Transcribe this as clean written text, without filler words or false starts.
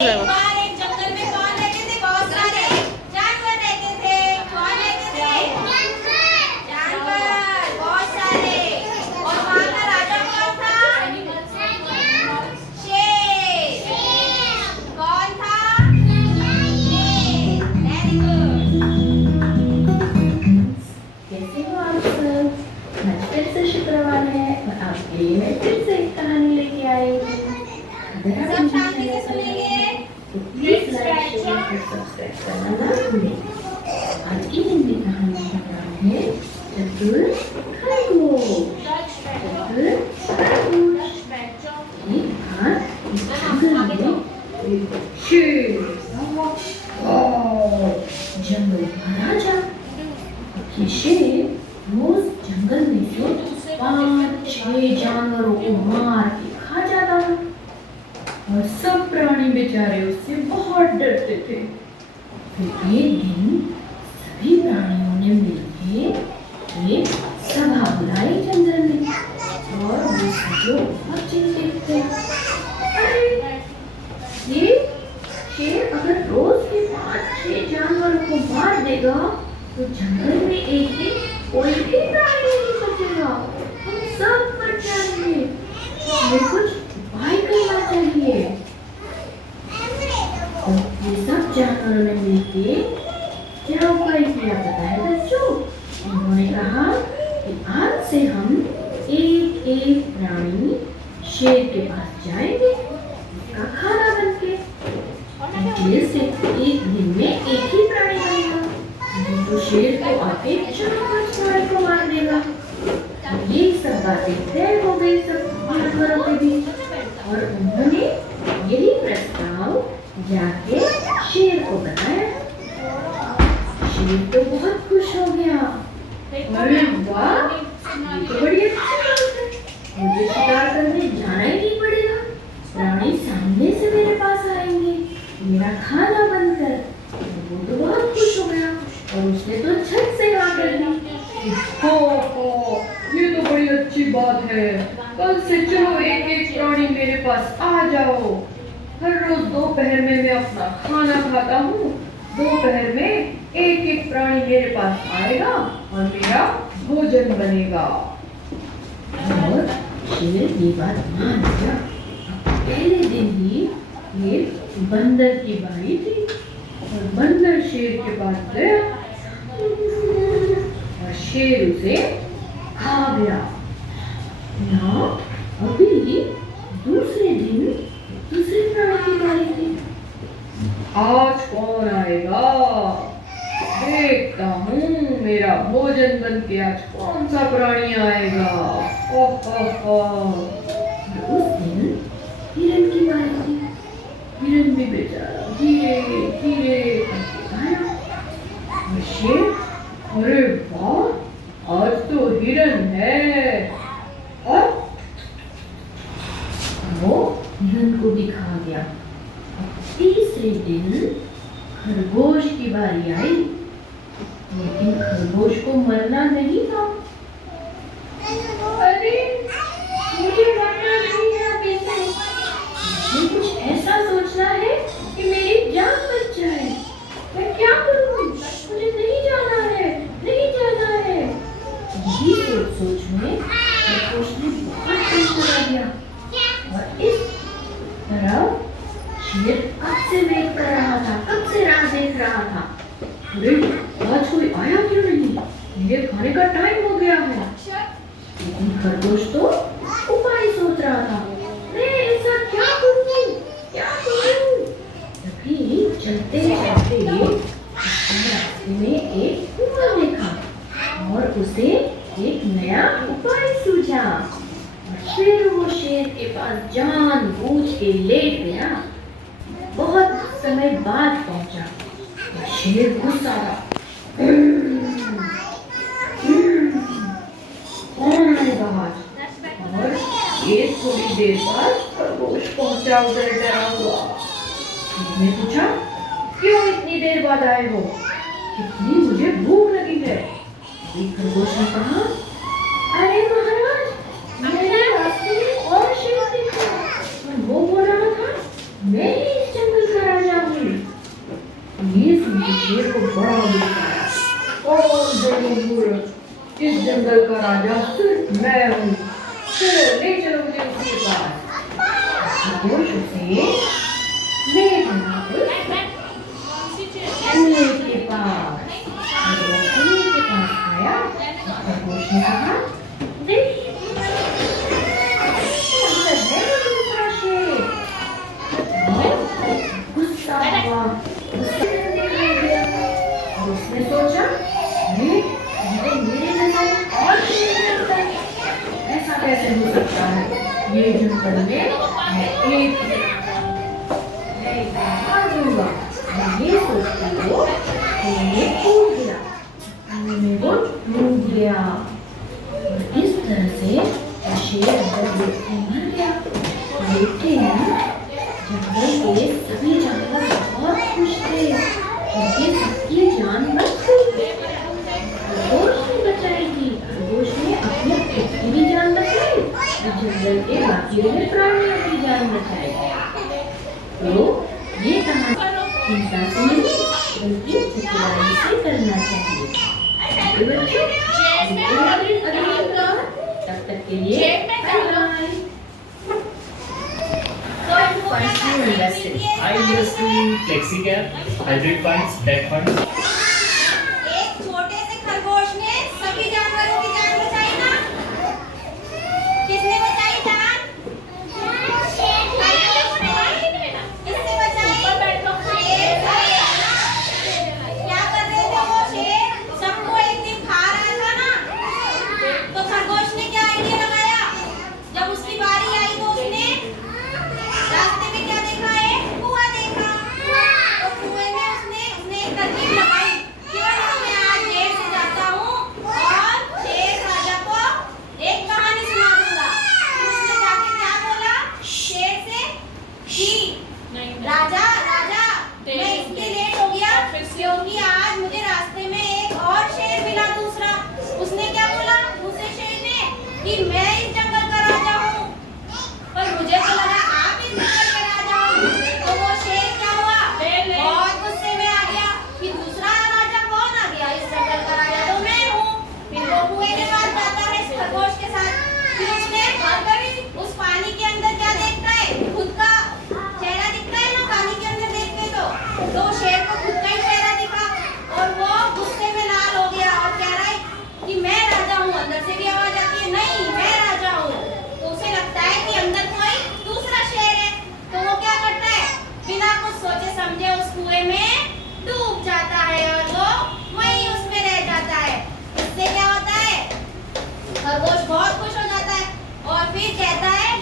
एक बार एक जंगल में कौन रहते थे? बहुत सारे जानवर रहते थे। कौन रहते थे? जानवर बहुत सारे। और वहाँ का राजा कौन था? शेर। कौन था? शेर। Very good. कैसे हो आप सब? आज फिर से शुक्रवार है और आपके लिए मैं फिर से एक कहानी लेके आई हूँ। अगर आप सब शांति से सुनेंगे। तो प्लीज लाइक शेयर और सब्सक्राइब करना ना भूलें। आज की हिंदी कहानी का नाम है चतुर खरगोश। चतुर खरगोश। एक बार इस जंगल में एक शेर और जंगल का राजा। ये शेर रोज जंगल में से 5-6 जानवरों को मार के खा जाता था और सब प्राणी बेचारे उससे बहुत डरते थे। फिर एक दिन सभी प्राणियों ने मिलकर एक सभा बुलाई जंगल में और वो सब लोग बहुत चिंतित थे। अरे ये शेर अगर रोज के 5-6 जानवरों को मार देगा तो जंगल में एक दिन कोई भी प्राणी नहीं बचेगा, हम सब मर जाएंगे। हमें कुछ उपाय करना चाहिए। तो ये सब जानवरों ने मिलकर क्या उपाय किया पता है बच्चों? उन्होंने कहा कि आज से हम एक प्राणी शेर के पास जाएंगे उसका खाना बनके। जैसे एक दिन में एक ही प्राणी बनेगा जो शेर को आके 4-5 प्राणी को मार देगा। ये सब बातें तय हो गई सब जानवरों के बीच और उन्होंने यही प्रस्ताव जाके शेर को बताया। शेर तो बहुत खुश हो गया। अरे वाह, ये तो बड़ी अच्छी बात है। मुझे शिकार करने जाना ही नहीं पड़ेगा। प्राणी सामने से मेरे पास आएंगे मेरा खाना बनकर। वो तो बहुत खुश हो गया और उसने तो छत से हाँ कर दी। ये तो बड़ी अच्छी बात है। कल से चलो एक प्राणी मेरे पास आ जाओ। हर रोज दोपहर में मैं अपना खाना खाता हूँ। दोपहर में एक प्राणी मेरे पास आएगा और मेरा भोजन बनेगा। और शेर ये बात मान गया। पहले दिन ही ये बंदर की बारी थी और बंदर शेर के पास गया और शेर उसे खा गया ना। अभी दूसरे दिन दूसरे प्राणी की बारी थी। आज कौन आएगा देखता हूँ। मेरा भोजन बन के आज कौन सा प्राणी आएगा। उस दिन हिरन की बारी थी। हिरन भी बेचारा धीरे धीरे आया और शेर, अरे वाह आज तो हिरन है। और वो हिरन को भी खा गया। तीसरे दिन खरगोश की बारी आई लेकिन खरगोश को मरना नहीं था। अरे मुझे मरना नहीं है अभी से। मुझे कुछ ऐसा सोचना है कि मेरी जान बच जाए। मैं क्या करूं? मुझे नहीं जाना है, नहीं जाना है। यही सोच में खरगोश ने बहुत टेंशन आ गया और इस तरह शेर कब से वेट कर रहा था, कब से राह देख रहा था। अरे आज कोई आया क्यों नहीं? मेरे खाने का टाइम हो गया है। लेकिन खरगोश तो उपाय सोच रहा था। मैं ऐसा क्या करूं, क्या करूं? तभी चलते चलते रास्ते में एक कुआं देखा और उसे एक नया उपाय सूझा और फिर वो शेर के पास जानबूझ के लेट गया। बहुत समय बाद पहुंचा और शेर गुस्सा था। कौन आएगा आज? और ये थोड़ी देर बाद खरगोश पहुंचा उधर डरा हुआ। उसने पूछा, क्यों इतनी देर बाद आए हो? कितनी मुझे भूख लगी है। खरगोश ने कहा, अरे महाराज मैंने रास्ते में और शेर देखा और वो बोल रहा था मैं ही इस जंगल शेर को बड़ा गुस्सा आया। ओ जंगल मूर्ख, इस जंगल का राजा सिर्फ मैं हूँ। चलो ले चलो मुझे उसके पास। खरगोश उसे ले गया कुएं के पास। खरगोश कुएं के पास आया। खरगोश ने कहा, देख अंदर है दूसरा शेर। गुस्सा हुआ, गुस्सा हो गया। और उसने सोचा, अरे ये तो मेरे जंगल में और शेर रहता है, ऐसा कैसे हो सकता है? ये जंगल में मैं एक मार दूंगा। और ये सोचते हो ये टूट गया, वो टूट गया। और इस तरह से शेर अंदर देखते मर गया। लेकिन जंगल के सभी जानवर बहुत खुश थे क्योंकि सबकी जान बच गई। खरगोश ने बचाएगी, खरगोश ने अपने खुद की भी जान बचाई और जंगल के बाकी रहे प्राणियों की जान बचाई। तो ये कहानी चिंता से नहीं बल्कि चतुराई से करना चाहिए। तो बच्चों अगली कहानी, तब तक के लिए bye bye. Funds you invest in? I invest in FlexiCap, hybrid funds, debt funds. एक छोटे से खरगोश ने सभी जानवरों की जान बचाई ना? किसने बचाई जान? किसने बचाई? शेर से। क्या कर रहे थे वो शेर? सबको एक दिन खा रहा था ना? तो खरगोश ने क्या आइडिया लगाया? जब उसकी बारी आई तो उसने रास्ते में क्या देखा है? कुआं देखा। तो कुएं में उसने एक तरकीब लगाई कि मैं आज देर से जाता हूँ और शेर राजा को एक कहानी सुना दूंगा। फिर उसने जाके क्या बोला शेर से कि राजा राजा मैं इसलिए लेट हो गया क्योंकि आज मुझे रास्ते में एक और शेर मिला दूसरा। उसने क्या बोला दूसरे शेर ने कि मैं इस जंगल का राजा हूँ, पर मुझे तो लगा आप इस जंगल के राजा हो। तो वो शेर क्या हुआ बहुत गुस्से में आ गया कि दूसरा राजा कौन आ गया, इस जंगल का राजा तो मैं हूँ। फिर वो कुएं के पास जाता है इस खरगोश के साथ। फिर उसने उस पानी के अंदर क्या देखता है? खुद का चेहरा दिखता है ना पानी के अंदर देखते तो शेर को खुद का ही चेहरा दिखा और वो गुस्से में लाल हो गया और कह रहा है कि मैं राजा हूँ। अंदर से भी आवाज आती है नहीं मैं राजा हूँ। तो उसे लगता है कि अंदर कोई दूसरा शेर है। तो वो क्या करता है बिना कुछ सोचे समझे उस कुएं में डूब जाता है और वो वहीं उसमें रह जाता है। इससे क्या होता है खरगोश बहुत खुश हो जाता है और फिर कहता है